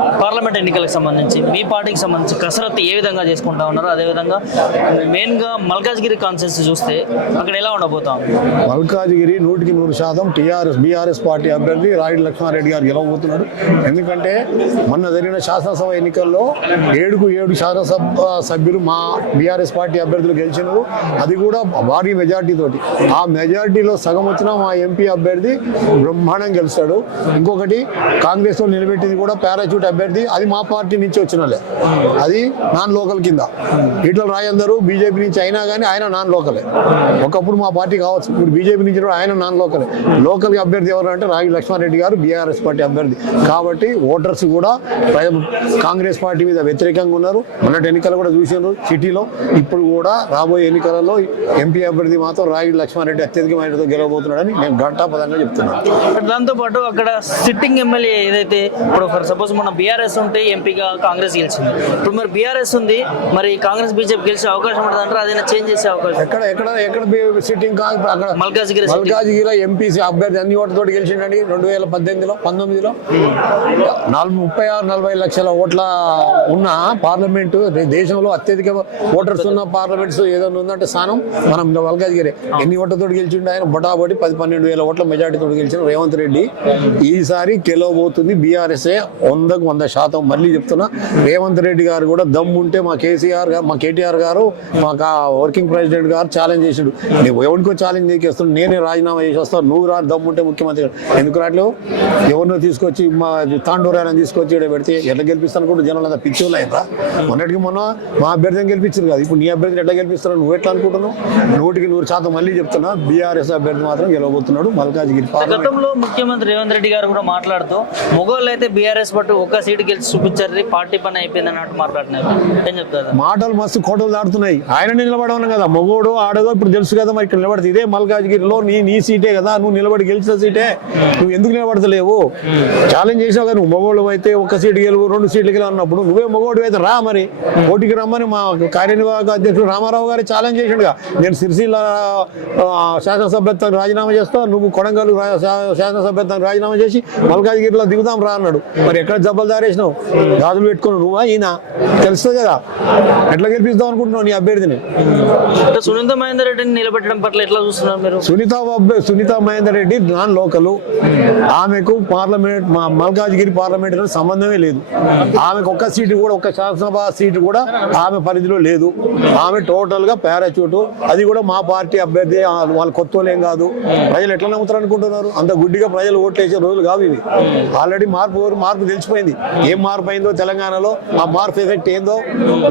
Parliament ఎన్నికలకు సంబంధించి మీ పార్టీకి సంబంధించి కసరత్తు ఏ విధంగా చేసుకుంటా ఉన్నారు? అదేవిధంగా మెయిన్గా మల్కాజ్గిరి కాన్స్టిట్యూన్సీ చూస్తే అక్కడ ఎలా ఉండబోతాం? మల్కాజ్గిరి 100% బీఆర్ఎస్ పార్టీ అభ్యర్థి రాయుడు లక్ష్మారెడ్డి గారు గెలవబోతున్నాడు. ఎందుకంటే మొన్న జరిగిన శాసనసభ ఎన్నికల్లో 7 శాసనసభ సభ్యులు మా బీఆర్ఎస్ పార్టీ అభ్యర్థులు గెలిచినారు. అది కూడా భారీ మెజార్టీ తోటి. ఆ మెజార్టీలో సగం వచ్చిన మా ఎంపీ అభ్యర్థి బ్రహ్మాండం గెలుస్తాడు. ఇంకొకటి కాంగ్రెస్ లో నిలబెట్టింది కూడా పారాచూట్ అభ్యర్థి, అది మా పార్టీ నుంచి వచ్చినలే, అది నాన్ లోకల్ కింద. ఈటల రాజేందర్ బీజేపీ నుంచి అయినా కానీ ఆయన నాన్ లోకలే. ఒకప్పుడు మా పార్టీ కావచ్చు, ఇప్పుడు బీజేపీ నుంచి ఆయన నాన్ లోకలే. లోకల్ అభ్యర్థి ఎవరు అంటే రాయుడు లక్ష్మారెడ్డి గారు బీఆర్ఎస్ పార్టీ అభ్యర్థి. కాబట్టి ఓటర్స్ కూడా కాంగ్రెస్ పార్టీ మీద వ్యతిరేకంగా ఉన్నారు. మొన్నటి ఎన్నికలు కూడా చూసినారు సిటీలో. ఇప్పుడు కూడా రాబోయే ఎన్నికలలో ఎంపీ అభ్యర్థి మాత్రం రాయుడు లక్ష్మారెడ్డి అత్యధికమైనతో గెలవబోతున్నాడని నేను ఘంటాపదంగా చెప్తున్నాను. దాంతోపాటు అక్కడ సిట్టింగ్ ఎమ్మెల్యే ఏదైతే ఇప్పుడు ఫర్ సపోజ్ మన బీఆర్ఎస్ ఉంటే ఎంపీగా కాంగ్రెస్ గెలిచింది, ఇప్పుడు మరి బీఆర్ఎస్ ఉంది, మరి కాంగ్రెస్ బీజేపీ గెలిచే అవకాశం ఉంటుంది అంటారు, అదైనా చేంజ్ చేసే అవకాశం? ఎక్కడ సిట్టింగ్ కాదు, అక్కడ మల్కాజ్గిరిలో ఎంపీ అభ్యర్థి అన్ని ఓట్లతో గెలిచిండండి. 2018లో 19లో 36-40 లక్షల ఓట్ల ఉన్న పార్లమెంటు, దేశంలో అత్యధిక ఓటర్స్ ఉన్న పార్లమెంట్స్ ఏదైనా ఉందంటే స్థానం మనం మల్కాజ్గిరి. ఎన్ని ఓట్లతో గెలిచిండు ఆయన? బొటాబొటి 10-12 వేల ఓట్ల మెజార్టీతో గెలిచిన రేవంత్ రెడ్డి ఈసారి గెలవబోతుంది బీఆర్ఎస్ఏ 100%. మళ్ళీ చెప్తున్నా, రేవంత్ రెడ్డి గారు కూడా దమ్ముంటే మా కేటీఆర్ గారు మా వర్కింగ్ ప్రెసిడెంట్ గారు ఛాలెంజ్ చేసాడు. నువ్వు ఎవరికో ఛాలెంజ్ చేస్తాను, నేనే రాజీనామా చేసి వస్తాను, నువ్వు దమ్ముంటే ముఖ్యమంత్రి ఎందుకు రావట్లేవు? ఎవరినో తీసుకొచ్చి మా తాండూరాయన తీసుకొచ్చి ఇక్కడ పెడితే ఎట్లా గెలిపిస్తాను కూడా జనాలు అంతా పిచ్చోళ్ళు అయినా. మొన్నటికి మొన్న మా అభ్యర్థిని గెలిపించారు కదా, ఇప్పుడు నీ అభ్యర్థిని ఎట్లా గెలిపిస్తాను? నువ్వు ఎట్లా అనుకుంటున్నావు? 100% మళ్ళీ చెప్తున్నా, బీఆర్ఎస్ అభ్యర్థి మాత్రం గెలవబోతున్నాడు మల్కాజ్గిరి. గతంలో ముఖ్యమంత్రి రేవంత్ రెడ్డి గారు కూడా మాట్లాడుతూ మొగోళ్ళు అయితే బీఆర్ఎస్ పట్టు ఒక సీటు గెలిచి చూపించారు, పార్టీ పని అయిపోయింది అన్నట్టు మాట్లాడినారు. ఏం చెప్తారు? మాటలు మస్తు కోటలు దాడుతున్నాయి. ఆయన నిలబడవను కదా, మొగోడు ఆడదో ఇప్పుడు తెలుసు కదా, మరి ఇక్కడ నిలబడితే ఇదే మల్కాజ్గిరిలో నీ సీటే కదా, నువ్వు నిలబడి గెలిచిన సీటే, నువ్వు ఎందుకు నిలబడతలేవు? ఛాలెంజ్ చేసావు కదా, నువ్వు మొగోడు అయితే 1 సీటు గెలువు 2 సీట్లు గెలువు అన్నప్పుడు నువ్వే మొగోడు అయితే రా, మరి పోటీకి రమ్మని మా కార్యనిర్వాహక అధ్యక్షుడు రామారావు గారు ఛాలెంజ్ చేసిండుగా. నేను సిరిసిల్ల శాసనసభ్యత్వానికి రాజీనామా చేస్తా, నువ్వు కొడంగల్ శాసనసభ్యత్వానికి రాజీనామా చేసి మల్కాజ్గిరిలో దిగుదాం రా అన్నాడు. మరి ఎక్కడ జబ్బలు దారేసినావు? గాజులు పెట్టుకున్నావు నువ్వా ఈయన? తెలుస్తుంది కదా, ఎట్లా గెలిపిస్తావు అనుకుంటున్నావు నీ అభ్యర్థిని? సునీత మహేందర్ రెడ్డిని నిలబెట్టడం పట్ల ఎట్లా చూస్తున్నారు మీరు? సునీత మహేందర్ రెడ్డి నాన్ లోకల్, ఆమెకు పార్లమెంట్ మల్కాజ్గిరి పార్లమెంట్ సంబంధమే లేదు. ఆమెకు ఒక్క సీటు కూడా, ఒక్క శాసనసభ సీటు కూడా ఆమె పరిధిలో లేదు. ఆమె టోటల్ గా పారాచూటు, అది కూడా మా పార్టీ అభ్యర్థి. వాళ్ళు కొత్తలేం కాదు. ప్రజలు ఎట్లా నమ్ముతారు అనుకుంటున్నారు? అంత గుడ్డిగా ప్రజలు ఓట్లేసే రోజులు కావు ఇవి. ఆల్రెడీ మార్పు తెలిసిపోయింది. ఏం మార్పు అయిందో తెలంగాణలో, ఆ మార్పు ఎఫెక్ట్ ఏందో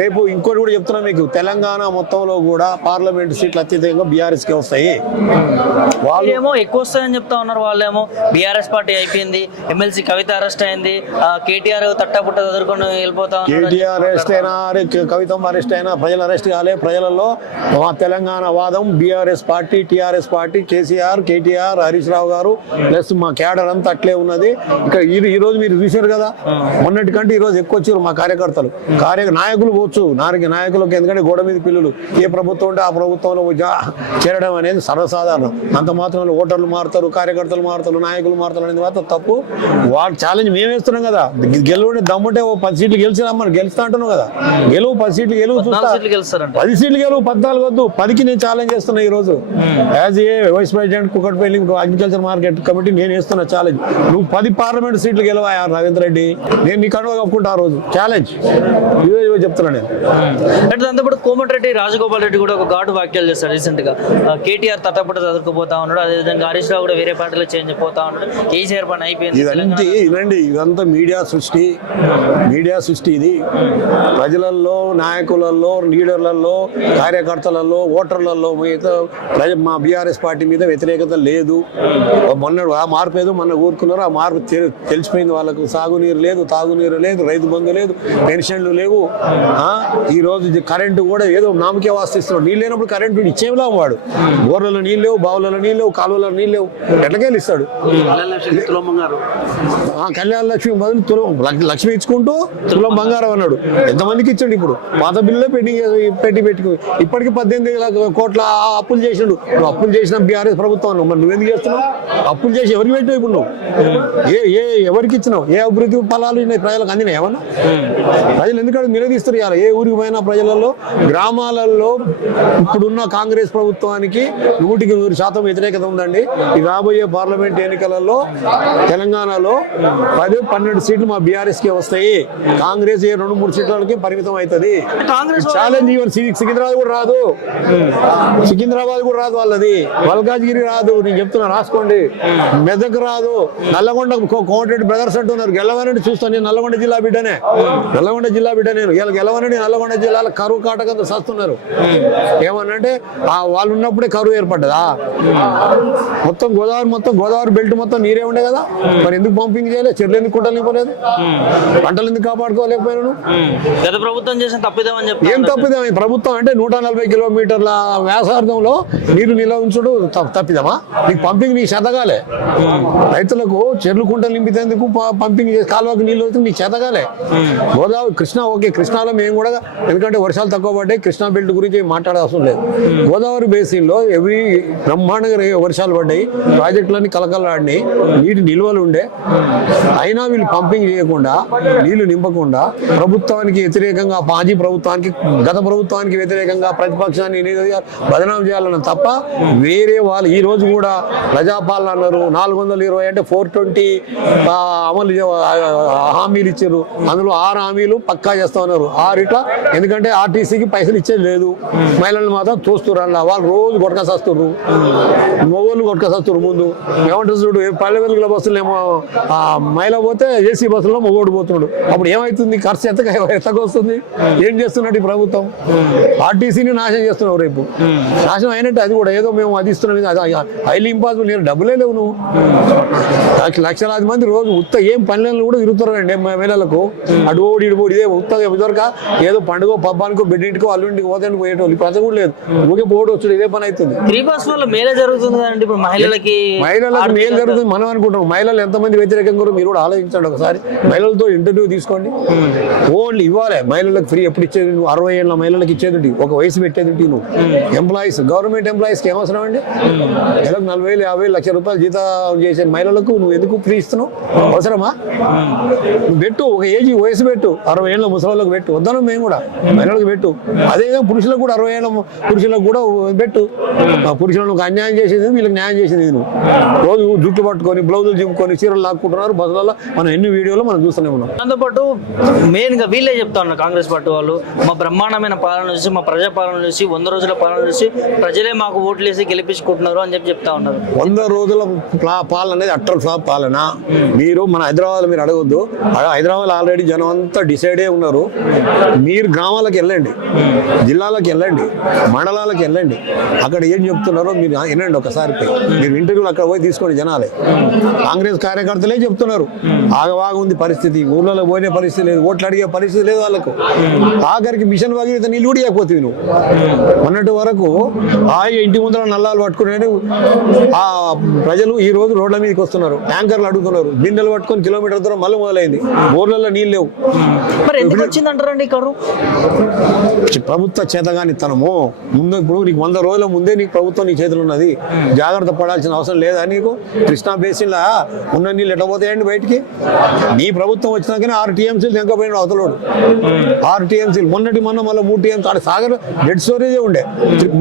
రేపు. ఇంకోటి కూడా చెప్తున్నా మీకు, తెలంగాణ మొత్తంలో కూడా పార్లమెంట్ సీట్లు అత్యధికంగా బీఆర్ఎస్ కే వస్తాయి. వాళ్ళు ఏమో ఎక్కువ వస్తాయని చెప్తా ఉన్నారు. వాళ్ళేమో బీఆర్ఎస్ పార్టీ అయిపోయింది, ఎమ్మెల్సీ కవిత అరెస్ట్ అయింది, కేటీఆర్ తట్టపుట్ట ఎదుర్కొని వెళ్ళిపోతా ఉన్నారు. కేటీఆర్ అరెస్ట్ అయినా, కవితమ్మ అరెస్ట్ అయినా ప్రజలు అరెస్ట్ కాలే. ప్రజలలో మా తెలంగాణ వాదం బీఆర్ఎస్ పార్టీ, టీఆర్ఎస్ పార్టీ, కేటీఆర్, హరీష్ రావు గారు ప్లస్ మా క్యాడర్ అంతా అట్లే ఉన్నది. ఇక్కడ ఈ రోజు మీరు చూశారు కదా, మొన్నటి కంటే ఈ రోజు ఎక్కువ వచ్చారు మా కార్యకర్తలు. నాయకులు పోవచ్చు, నాయకులకు ఎందుకంటే గోడ మీద పిల్లలు, ఏ ప్రభుత్వం ఉంటే ఆ ప్రభుత్వంలో చేరడం అనేది సర్వసాధారణం. అంత మాత్రం ఓటర్లు మారుతారు, కార్యకర్తలు మారుతారు, నాయకులు మారుతారు అనేది మాత్రం తప్పు. వాడు ఛాలెంజ్ మేము వేస్తున్నాం కదా, గెలువుని దమ్ముంటే 10 సీట్లు గెలిచినామని గెలుస్తా అంటున్నావు కదా, గెలువు 10 సీట్లు గెలువు, 10 సీట్లు గెలువు, 14 వద్దు, 10కి నేను ఛాలెంజ్ చేస్తున్నా. ఈ రోజు as a vice president Kukatpally agriculture market committee నేను వేస్తున్నా ఛాలెంజ్. నువ్వు 10 పార్లమెంట్ సీట్లు గెలవా రవీంద్ర రెడ్డి, నేను నీ కడువ కప్పుకుంటా ఆ రోజు ఛాలెంజ్ చెప్తున్నా నేను. దాంతోపాటు కోమటిరెడ్డి రాజగోపాల్ రెడ్డి కూడా ఒక ఘాటు వ్యాఖ్యలు చేస్తాడు రీసెంట్ గా. కేటీఆర్ తట్టపుట్ట చదువుకుపోతా ఉన్నాడు, అదేవిధంగా హరీష్ రావు కూడా వేరే పార్టీలో చేంజ్ అయిపోతా ఉన్నాడు, కేసీఆర్ పని అయిపోయింది. ఇదంతా మీడియా సృష్టి. ఇది ప్రజలలో, నాయకులలో, లీడర్లలో, కార్యకర్తలలో, ఓటర్లలో మా బీఆర్ఎస్ పార్టీ మీద వ్యతిరేకత లేదు. మొన్న ఆ మార్పు ఏదో మొన్న ఊరుకున్నారు, ఆ మార్పు తెలిసిపోయింది వాళ్ళకు. సాగునీరు లేదు, తాగునీరు లేదు, రైతు బంధు లేదు, పెన్షన్లు లేవు. ఈ రోజు కరెంటు కూడా ఏదో నామకే వాసిస్తున్నాడు. నీళ్ళు లేనప్పుడు కరెంటు ఇచ్చేలా వాడు. బోర్లలో నీళ్ళు లేవు, బావులలో నీళ్ళు లేవు, కాలువలలో నీళ్ళు లేవు, ఎట్లకెళ్ళి ఇస్తాడు? కళ్యాణ లక్ష్మి బదులు లక్ష్మి ఇచ్చుకుంటూ తులం బంగారం అన్నాడు. ఎంతమందికి ఇచ్చాడు? ఇప్పుడు పాత బిల్లులో పెట్టుకుని ఇప్పటికి 18 కోట్ల అప్పులు చేసినాడు. నువ్వు అప్పులు చేసిన బీఆర్ఎస్ ప్రభుత్వం, మరి నువ్వెందుకు చేస్తున్నావు? అప్పులు చేసి ఎవరికి పెట్టావు? ఇప్పుడు నువ్వు ఎవరికి ఇచ్చినావు? ఏ అభివృద్ధి ఫలాలు ప్రజలకు అందినాయి ఏమన్నా? ప్రజలు ఎందుకంటే నిలదీస్తారు ఇవాళ. ఏ ఊరికి పోయినా ప్రజలలో గ్రామాలలో ఇప్పుడున్న కాంగ్రెస్ ప్రభుత్వానికి 100% వ్యతిరేకత ఉందండి. ఈ రాబోయే పార్లమెంట్ ఎన్నికలలో తెలంగాణలో 10-12 సీట్లు మా బీఆర్ఎస్ కి వస్తాయి. కాంగ్రెస్ 2-3 సీట్లకి పరిమితం అవుతుంది. కాంగ్రెస్ ఛాలెంజ్ సికింద్రాబాద్ కూడా రాదు, సికింద్రాబాద్ కూడా రాదు వాళ్ళది, మల్కాజ్గిరి రాదు. నేను చెప్తున్నా రాసుకోండి. మెదక్ రాదు, నల్లగొండ కోమటిరెడ్డి బ్రదర్స్ అంటున్నారు. గెలవనండి చూస్తాను, నేను నల్లగొండ జిల్లా బిడ్డనే, నల్లగొండ జిల్లా బిడ్డ నేను. ఇలా గెలవనండి నల్లగొండ జిల్లాలో కరువు కాటకంతో సస్తున్నారు. ఏమనంటే వాళ్ళు ఉన్నప్పుడే కరువు ఏర్పడ్డదా? మొత్తం గోదావరి బెల్ట్ మొత్తం నీరే ఉండే కదా, మరి ఎందుకు పంపింగ్ చేయలేదు? చెర్లు ఎందుకు కుట్టలు నింపలేదు? పంటలు ఎందుకు కాపాడుకోలేకపోయినాను? గత ప్రభుత్వం చేసిన తప్పిదమని చెప్పి ఏం తప్పిదం? ప్రభుత్వం అంటే 140 కిలోమీటర్ల వ్యాసార్థంలో నీరు నిల్వ ఉంచుడు తప్పిదమా? నీకు పంపింగ్ నీకు శతగాలే. రైతులకు చెర్లు కుంటలు నింపితేందుకు పంపింగ్ చేసి కాలువకు నీళ్ళు అవుతుంది, నీకు శతగాలే. గోదావరి కృష్ణా ఓకే, కృష్ణాలో మేము కూడా ఎందుకంటే వర్షాలు తక్కువ పడ్డాయి, కృష్ణా బెల్ట్ గురించి మాట్లాడాల్సిన లేదు. గోదావరి బేసిన్ లో బ్రహ్మాండంగా వర్షాలు పడ్డాయి, ప్రాజెక్టులన్నీ కలకలాడినాయి, నీటి నిల్వలు ఉండే. అయినా వీళ్ళు పంపింగ్ చేయకుండా నీళ్లు నింపకుండా ప్రభుత్వానికి వ్యతిరేకంగా, మాజీ ప్రభుత్వానికి గత ప్రభుత్వానికి వ్యతిరేకంగా ప్రతిపక్షాన్ని బదనాం చేయాలన్న తప్ప వేరే వాళ్ళు ఈ రోజు కూడా ప్రజాపాలన అన్నారు. 420 అంటే 420 అమలు హామీలు ఇచ్చారు. అందులో 6 హామీలు పక్కా చేస్తా ఉన్నారు. 6 ఇట్లా ఎందుకంటే ఆర్టీసీకి పైసలు ఇచ్చేది లేదు, మహిళలు మాత్రం తోస్తున్నారు. అలా వాళ్ళు రోజు కొట్టుకొస్తారు, మొగోళ్ళు కొట్టుకొస్తారు. ముందు ఏమంటారు చూడు, పల్లె వెలుగుల బస్సులు ఏమో మహిళ పోతే ఏసీ బస్సులో మొగోడు పోతున్నాడు. అప్పుడు ఏమవుతుంది? ఖర్చు ఎంతగా వస్తుంది? ఏం చేస్తున్నట్టు ఈ ప్రభుత్వం? ఆర్టీసీని నాశనం చేస్తున్నావు. రేపు నాశనం అయినట్టు అది కూడా ఏదో మేము అది ఇస్తున్నాం, హైలీ ఇంపాసిబుల్. నేను డబ్బులే లేవు. నువ్వు లక్షలాది మంది రోజు ఉత్త ఏం పనులను కూడా తిరుగుతారండి మహిళలకు. అడుగోడి ఇడుగోడి ఇదే ఉత్తగా దొరక ఏదో పండుగ పబ్బానికో బిడ్డింటికో అల్లుంటికి పోతానికి పోయేటోళ్ళు ఇప్పుడు అది కూడా లేదు. ఊకే పోటీ వచ్చాడు, ఇదే పని అవుతుంది. మేలే జరుగుతుంది కదండి ఇప్పుడు మహిళలకు మేలు జరుగుతుంది మనం అనుకుంటాం. మహిళలు ఎంతమంది వ్యతిరేకంగా మీరు కూడా ఆలోచించండి ఒకసారి. మహిళలతో ఇంటర్వ్యూ తీసుకోండి. ఓన్లీ ఇవ్వాలి మహిళలకు ఫ్రీ. ఎప్పుడు ఇచ్చేది? నువ్వు 60 ఏళ్ళ మహిళలకు ఇచ్చేది, ఒక వయసు పెట్టేది నువ్వు. ఎంప్లాయీస్, గవర్నమెంట్ ఎంప్లాయీస్కి ఏమవసరం అండి? నెలకు 40,000, 50,000, ₹1,00,000 జీతం చేసే మహిళలకు నువ్వు ఎందుకు ఫ్రీ ఇస్తున్నావు? అవసరమా? నువ్వు పెట్టు, ఒక వయసు పెట్టు, 60 ఏళ్ళ ముసలిళ్ళకు పెట్టు. వద్దను మేము కూడా మహిళలకు పెట్టు. అదేవిధంగా పురుషులకు కూడా 60 ఏళ్ళ పురుషులకు కూడా పెట్టు. పురుషులకు అన్యాయం చేసేది వీళ్ళకి న్యాయం చేసేది. నువ్వు రోజు జుట్టు పట్టుకొని బ్లౌజులు చింపుకొని చీరలు లాక్కుంటున్నారు బస్సులలో. మనం ఎన్ని వీడియోలు మనం చూస్తూనే ఉన్నాం. దాంతోపాటు మెయిన్ గా వీళ్ళే చెప్తా ఉన్నారు కాంగ్రెస్ పార్టీ వాళ్ళు, మా బ్రహ్మాండమైన పాలన చూసి, మా ప్రజా పాలన చూసి, 100 రోజుల పాలన చూసి ప్రజలే మాకు ఓట్లు వేసి గెలిపించుకుంటున్నారు అని చెప్తా ఉన్నారు. 100 రోజుల పాలన అనేది అట్టర్ ఫ్లాప్ పాలన. మీరు మన హైదరాబాద్ మీరు అడగొద్దు. హైదరాబాద్ ఆల్రెడీ జనం అంతా డిసైడే ఉన్నారు. మీరు గ్రామాలకు వెళ్ళండి, జిల్లాలకు వెళ్ళండి, మండలాలకు వెళ్ళండి. అక్కడ ఏం చెప్తున్నారో మీరు వినండి ఒకసారి. మీరు ఇంటర్వ్యూలు అక్కడ పోయి తీసుకోండి. జనాలే కాంగ్రెస్ కార్యకర్తలే చెప్తున్నారు. ఆగవాగుంది పరిస్థితి, ఊళ్ళలో పోయే పరిస్థితి లేదు, ఓట్లు అడిగే పరిస్థితి లేదు వాళ్ళకు. ఆఖరికి మిషన్ భగీరథ నీళ్ళు కూడా అయిపోతుంది. నువ్వు మొన్నటి వరకు ఇంటి ముందర నల్లాలు పట్టుకునే ఆ ప్రజలు ఈ రోజు రోడ్ల మీదకి వస్తున్నారు, ట్యాంకర్లు అడుగుతున్నారు, బిందెలు పట్టుకొని కిలోమీటర్ దూరం మళ్ళీ మొదలైంది. ఊర్లలో నీళ్ళు లేవు. మరి ఎందుకు వచ్చిందంటారండి కరువు? ప్రభుత్వ చేతగానితనము. ముందు ఇప్పుడు నీకు 100 రోజుల ముందే నీకు ప్రభుత్వం నీ చేతులు ఉన్నది, జాగ్రత్త పడాల్సిన అవసరం లేదా నీకు? కృష్ణా బేసిన్లా ఉన్న నీళ్ళు ఎట్టబోతాయండి బయటికి? నీ ప్రభుత్వం వచ్చినాకనే 6 TMCలు తెంకపోయినాడు అవతలోడు. 6 TMCలు మొన్న మళ్ళీ 3 TMC ఆడ సాగర్ డెడ్ స్టోరేజే ఉండే,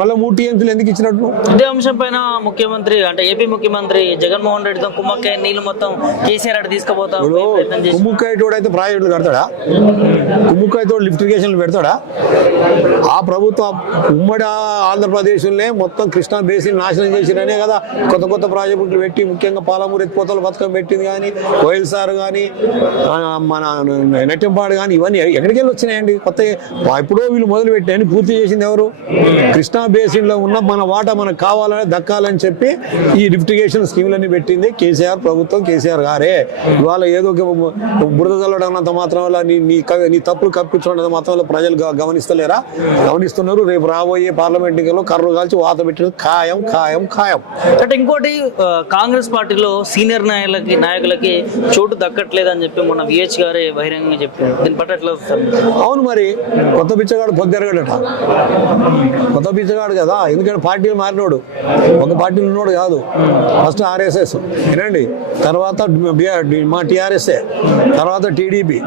మళ్ళీ 3 TMCలు ఎందుకు ఇచ్చినట్టు? ఇదే అంశం పైన ముఖ్యమంత్రి అంటే ఏపీ ముఖ్యమంత్రి జగన్మోహన్ రెడ్డితో కుమ్మక్కాయ నీళ్ళు మొత్తం కేసీఆర్ అటు తీసుకుపోతా. కుమ్ముక్కాయతోడు అయితే ప్రాజెక్టులు కడతాడా? కుమ్ముక్కాయతోడు లిఫ్ట్ ఇరిగేషన్లు పెడతాడా? ఆ ప్రభుత్వం ఉమ్మడి ఆంధ్రప్రదేశ్లోనే మొత్తం కృష్ణా బేసిన్ నాశనం చేసిరనే కదా కొత్త ప్రాజెక్టులు పెట్టి, ముఖ్యంగా పాలమూరు ఎత్తిపోతల పథకం పెట్టింది కానీ, కోయిల్ సార్ కానీ, మన నెట్టంపాడు కానీ, ఇవన్నీ ఎక్కడికి వెళ్ళి వచ్చినాయండి కొత్త? ఎప్పుడో వీళ్ళు మొదలు పెట్టాయని పూర్తి చేసింది ఎవరు? కృష్ణా బేసిన్ లో ఉన్న మన వాటా మనకు కావాలని దక్కాలని చెప్పి ఈ లిఫ్టిగేషన్ స్కీమ్లన్నీ పెట్టింది కేసీఆర్ ప్రభుత్వం, కేసీఆర్ గారే. ఇవాళ ఏదో బురద చల్లడంత మాత్రం వల్ల నీ తప్పులు కప్పించడం మాత్రం వల్ల ప్రజలు గమనిస్తలేరా? గమనిస్తున్నారు. రేపు రాబోయే పార్లమెంట్ ఎన్నికల్లో కర్రు కాల్చి వాత పెట్టినది ఖాయం ఖాయం ఖాయం. అంటే ఇంకోటి కాంగ్రెస్ పార్టీలో సీనియర్ నాయకులకి చోటు దక్కట్లేదని చెప్పి మొన్న VH గారే బహిరంగంగా చెప్పారు. దీని పట్ల ఎట్లా వస్తారు? అవును, మరి కొత్త బిచ్చగాడు పొద్దురగడట. కొత్త బిచ్చగాడు కదా, ఎందుకంటే పార్టీలు మారినోడు, ఒక పార్టీలు ఉన్నోడు కాదు. ఫస్ట్ RSS వినండి, తర్వాత మా TRS, తర్వాత టీడీపీ,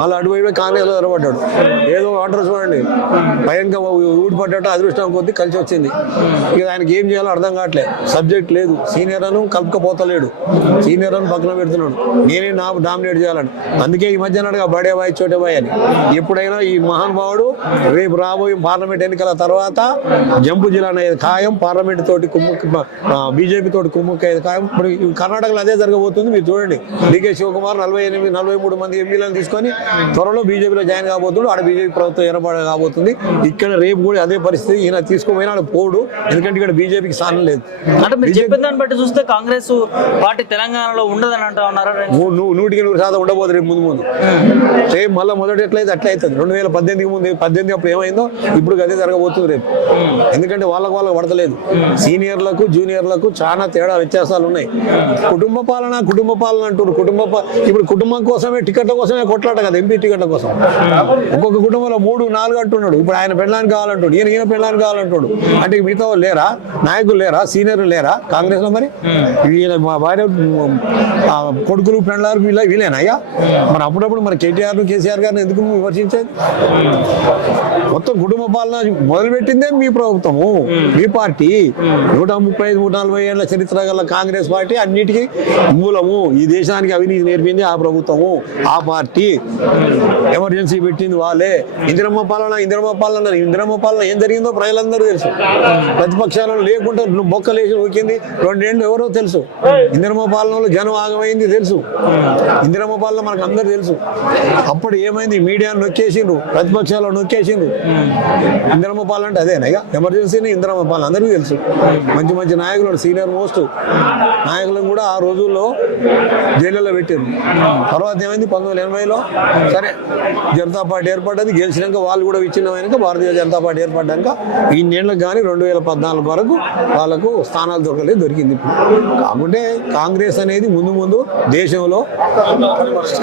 మళ్ళీ అటువైపు కాంగ్రెస్లో ఎరబడ్డాడు. ఏదో ఆర్డర్ చూడండి, భయంగా ఊడిపడ్డట్టు అదృష్టం కొద్దీ కలిసి వచ్చింది. ఇక ఆయనకి ఏం చేయాలో అర్థం కావట్లేదు. సబ్జెక్ట్ లేదు, సీనియర్ అని కలుపుకపోతలేడు, సీనియర్ అని పక్కన పెడుతున్నాడు, నేనే డామినేట్ చేయాలని. అందుకే ఈ మధ్య అన్నాడుగా బడే బాయ్ చోటే బాయ్ అని. ఎప్పుడైనా ఈ మహానుభావుడు రేపు రాబోయే పార్లమెంట్ ఎన్నికల తర్వాత జంపు జిల్లా అనేది ఖాయం, పార్లమెంట్ తోటి బీజేపీ తోటి కుమ్ముక్కయ్యేది ఖాయం. ఇప్పుడు కర్ణాటకలో అదే జరగబోతుంది. మీరు చూడండి, డికే శివకుమార్ 43 మంది ఎంపీలను తీసుకొని త్వరలో బీజేపీలో జాయిన్ కాబోతున్నాడు. ఆడ బీజేపీ ప్రభుత్వం ఏర్పాటు కాబోతుంది. ఇక్కడ రేపు కూడా అదే పరిస్థితి. ఈయన తీసుకోపోయినా ఆడ పోడు, ఎందుకంటే ఇక్కడ బీజేపీకి స్థానం లేదు. అంటే మీరు చెప్పిన దాన్ని బట్టి చూస్తే కాంగ్రెస్ పార్టీ తెలంగాణలో ఉండదని అంటా ఉన్నారు. 100% ఉండబోదు రేపు ముందు. రేపు మళ్ళీ మొదటి ఎట్లయితే అట్లా అవుతుంది. 2018 ముందు 18 అప్పుడు ఏమైందో ఇప్పుడు అదే జరగబోతుంది రేపు. ఎందుకంటే వాళ్ళకు పడతలేదు. సీనియర్లకు జూనియర్లకు చాలా తేడా వ్యత్యాసాలు ఉన్నాయి. కుటుంబ పాలన అంటారు. ఇప్పుడు కుటుంబం కోసమే టికెట్ల కోసమే కొట్లాట కదా, ఎంపీ టికెట్ల కోసం. ఒక్కొక్క కుటుంబంలో 3, 4 అంటున్నాడు. ఇప్పుడు ఆయన పెళ్ళానికి కావాలంటాడు, ఈయన పెళ్ళానికి కావాలంటాడు. అంటే మిగతా లేరా, నాయకులు లేరా, సీనియర్లు లేరా కాంగ్రెస్ లో? మరి వీళ్ళ భార్య కొడుకులు పెళ్ళారు వీళ్ళేనయ్యా. మరి అప్పుడప్పుడు మరి కేసీఆర్ గారిని ఎందుకు విమర్శించేది? మొత్తం కుటుంబ పాలన మొదలుపెట్టిందే మీ ప్రభుత్వము, మీ పార్టీ. 135-140 ఏళ్ల చరిత్ర గల కాంగ్రెస్ పార్టీ అన్నిటికీ మూలము. ఈ దేశానికి అవినీతి నేర్పింది ఆ ప్రభుత్వము, ఆ పార్టీ. ఎమర్జెన్సీ పెట్టింది వాళ్ళే. ఇందిరమ్మ పాలన ఏం జరిగిందో ప్రజలందరూ తెలుసు. ప్రతిపక్షాలను లేకుండా బొక్కలేసి ఊకింది 2 ఏళ్ళు ఎవరో తెలుసు. ఇందిరమ్మ పాలనలో జనం ఆగమైంది తెలుసు. ఇందిరమ్మ పాలన మనకు అందరూ తెలుసు. అప్పుడు ఏమైంది? మీడియాను నొక్కేసిండ్రు, ప్రతిపక్షాలను నొక్కేసిండ్రు. ఇందిరమ్మ పాలన అంటే అదేనా? ఎమర్జెన్సీని ఇందిరమ్మ పాలన అందరికీ తెలుసు. మంచి నాయకులు, సీనియర్ మోస్ట్ నాయకులను కూడా ఆ రోజుల్లో జైలులో పెట్టారు. తర్వాత ఏమైంది? 1980లో సరే జనతా పార్టీ ఏర్పడ్డది. గెలిచినాక వాళ్ళు కూడా విచ్ఛిన్నమైనాక భారతీయ జనతా పార్టీ ఏర్పడ్డాక ఇన్నేళ్ళకి కానీ 2014 వరకు వాళ్ళకు స్థానాలు దొరికింది. కాకుంటే కాంగ్రెస్ అనేది ముందు దేశంలో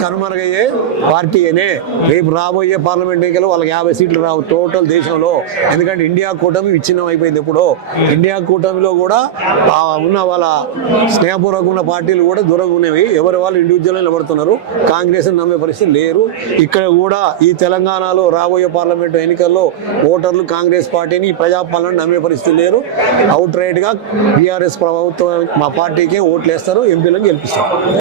కనుమరుగయ్యే పార్టీ అనే. రేపు రాబోయే పార్లమెంట్ ఎన్నికలు వాళ్ళకి 50 సీట్లు రావు టోటల్ దేశంలో. ఎందుకంటే ఇండియా కూటమి విచ్ఛిన్నం అయిపోయింది. ఎప్పుడో ఇండియా కూటమిలో కూడా ఉన్న వాళ్ళ స్నేహపూర్వక ఉన్న పార్టీలు కూడా దూరంగా ఉన్నవి. ఎవరి వాళ్ళు ఇండివిజువల్ నిలబడుతున్నారు. కాంగ్రెస్ నమ్మే పరిస్థితి లేరు. ఇక్కడ కూడా ఈ తెలంగాణలో రాబోయే పార్లమెంట్ ఎన్నికల్లో ఓటర్లు కాంగ్రెస్ పార్టీని, ప్రజాపాలన నమ్మే పరిస్థితి లేరు. అవుట్ రైట్ గా బీఆర్ఎస్ ప్రభుత్వం మా పార్టీకే ఓట్లు వేస్తారు, ఎంపీలను గెలిపిస్తారు.